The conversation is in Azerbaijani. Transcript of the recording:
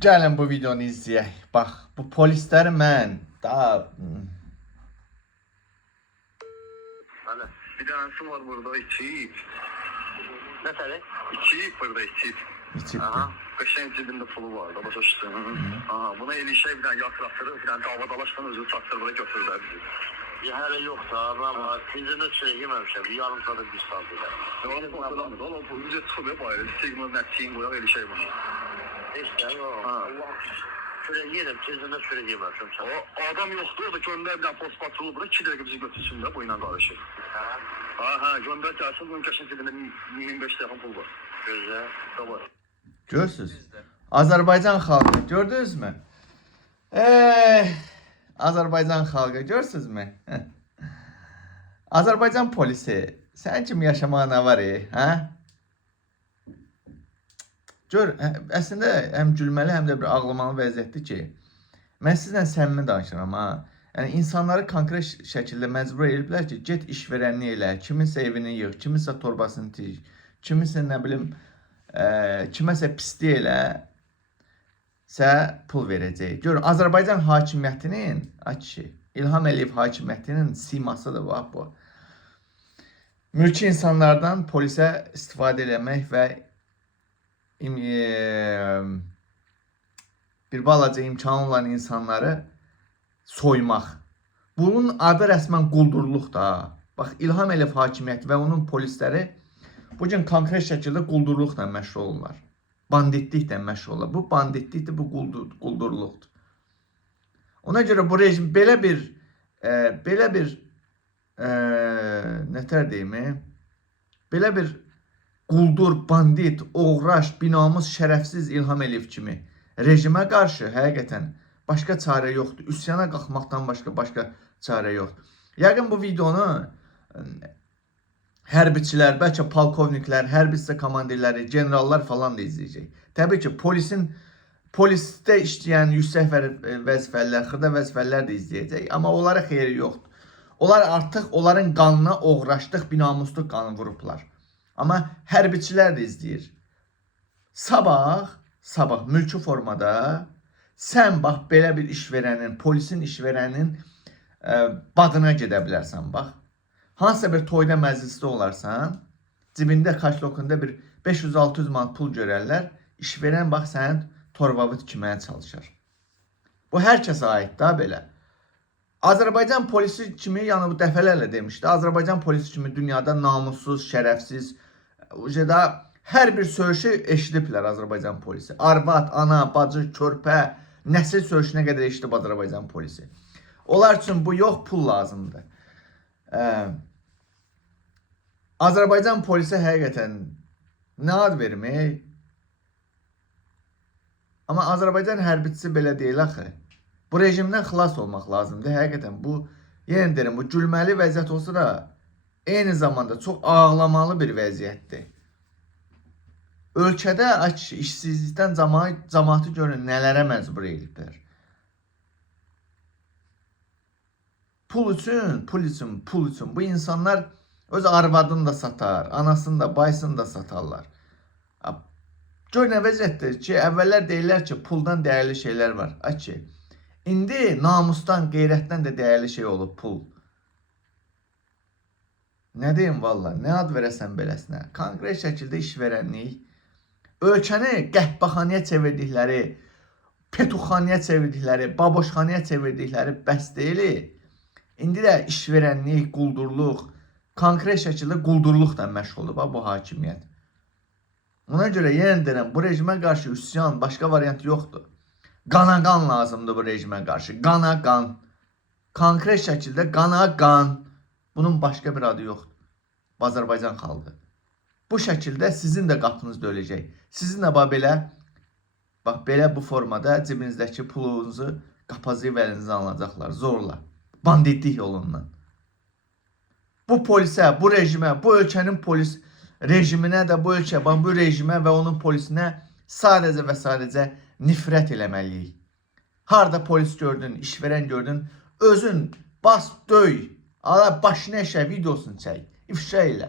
Gəlin bu videonu izləyək. Bax, bu polisləri mən daha Hala. Bir tanesi var burada içip. Ne tane? İçip burada içip. içibdir. Aha. Kaşın cebinde pulu var da başa düştün. Aha. Buna el işe bir tane yaklaştırır. Bir tane dava dalaştan özü çaktır buraya götürürler bizi. Ya hele yoksa ama sizin söyleyememişim. Bir yarım saat bir saat bile. Onu kontrolamıyor. Onu bu bize çıkıyor bayrağı. Sigmund nettiğin buraya el işe bana. İşte yok. Allah söyleyelim. Sizin söyleyememişim. O adam yoktu. O da gönder bir tane post patrolu buraya. 2 dakika bizi götürsün de boyundan karışır. Ha gönder gelsin. Bunun kaşın cebinde 1500 telefon pul var. Güzel. Tamam. Görürsünüz. Azərbaycan xalqı gördünüzmü? Azərbaycan xalqı görürsünüzmü? Azərbaycan polisi sən kimi yaşamağa nə var hə? Gör, əslində həm gülməli, həm də bir ağlamalı vəziyyətdir ki, mən sizlə səmimi danışıram ha. Yəni insanları konkret şəkildə məcbur ediblər ki, get işverənlik elə, kiminsə evini yığ, kiminsə torbasını tik, kiminsə nə bilim, kiməsə pislik elə, sə pul verəcək. Görün, Azərbaycan hakimiyyətinin, İlham Əliyev hakimiyyətinin simasıdır bu. Mülki insanlardan polisə istifadə eləmək və bir balaca imkanı olan insanları soymaq. Bunun adı rəsmən quldurluqdur. Bax, İlham Əliyev hakimiyyəti və onun polisləri bugün konkret şəkildə quldurluqla məşğul olurlar. Banditliklə məşğul olurlar. Bu banditlikdir, bu quldurluqdur. Ona görə bu rejim belə bir nətər deyimi, belə bir quldur, bandit, oğraş, binamız, şərəfsiz İlham Əliyev kimi rejimə qarşı həqiqətən başqa çarə yoxdur. Üsyana qalxmaqdan başqa çarə yoxdur. Yəqin bu videonu hərbiçilər, bəlkə polkovniklər, hərbi hissə komandirləri, generallar falan da izləyəcək. Təbii ki, polisdə işləyən yüksək vəzifəlilər, xırda vəzifəlilər də izləyəcək. Amma onlara xeyri yoxdur. Onlar artıq onların qanına oğraşdıq, binamusluq qanı vurublar. Amma hərbiçilər də izləyir. Sabah mülki formada sən bax belə bir işverənin, polisin işverənin badına gedə bilərsən bax. Hansısa bir toyda məclisdə olarsan, cibində kaşlokunda bir 500-600 manat pul görərlər, işverən bax sənin torbavı tikməyə çalışır. Bu hər kəsə aid da belə. Azərbaycan polisi kimi, yəni bu dəfələrlə demişdi, Azərbaycan polisi kimi dünyada namussuz, şərəfsiz, hər bir söyüşü eşidiblər Azərbaycan polisi. Arvad, ana, bacı, körpə, nəsil söyüşünə qədər eşidib Azərbaycan polisi. Onlar üçün bu yox, pul lazımdır. Azərbaycan polisi həqiqətən nə ad vermək? Amma Azərbaycan hərbçisi belə deyil axı. Bu rejimdən xilas olmaq lazımdır. Həqiqətən bu, yenə deyirəm, bu gülməli vəziyyət olsa da eyni zamanda çox ağlamalı bir vəziyyətdir. Ölkədə işsizlikdən cəmaatı görün nələrə məcbur ediblər. Pul üçün bu insanlar öz arvadını da satar, anasını da, baysını da satarlar. Gör nə vəziyyətdir ki, əvvəllər deyirlər ki, puldan dəyərli şeylər var. İndi namusdan, qeyrətdən də dəyərli şey olub pul. Nə deyim valla, nə ad verəsən beləsinə? Konkret şəkildə işverənlik, ölkəni qəhbəxanaya çevirdikləri, petuxanaya çevirdikləri, baboşxanaya çevirdikləri bəs deyil. İndi də işverənlik, quldurluq, konkret şəkildə quldurluqla məşğul olub bu hakimiyyət. Ona görə yenə deyirəm, bu rejimə qarşı üsyan, başqa variant yoxdur. Qana qan lazımdır bu rejimə qarşı. Qana qan. Konkret şəkildə qana qan. Bunun başqa bir adı yoxdur. Azərbaycan xalqı. Bu şəkildə sizin də qapınızda öləcək. Sizin də bax belə bu formada cibinizdəki pulunuzu qapazıyıb əlinizə alınacaqlar zorla. Banditlik yolundan. Bu polisə, bu rejimə, bu ölkənin polis rejiminə də bu rejimə və onun polisinə sadəcə və sadəcə nifrət eləməliyik. Harada polis gördün, işverən gördün, özün bas, döy, ala başına eşə, videosunu çək, ifşa elə.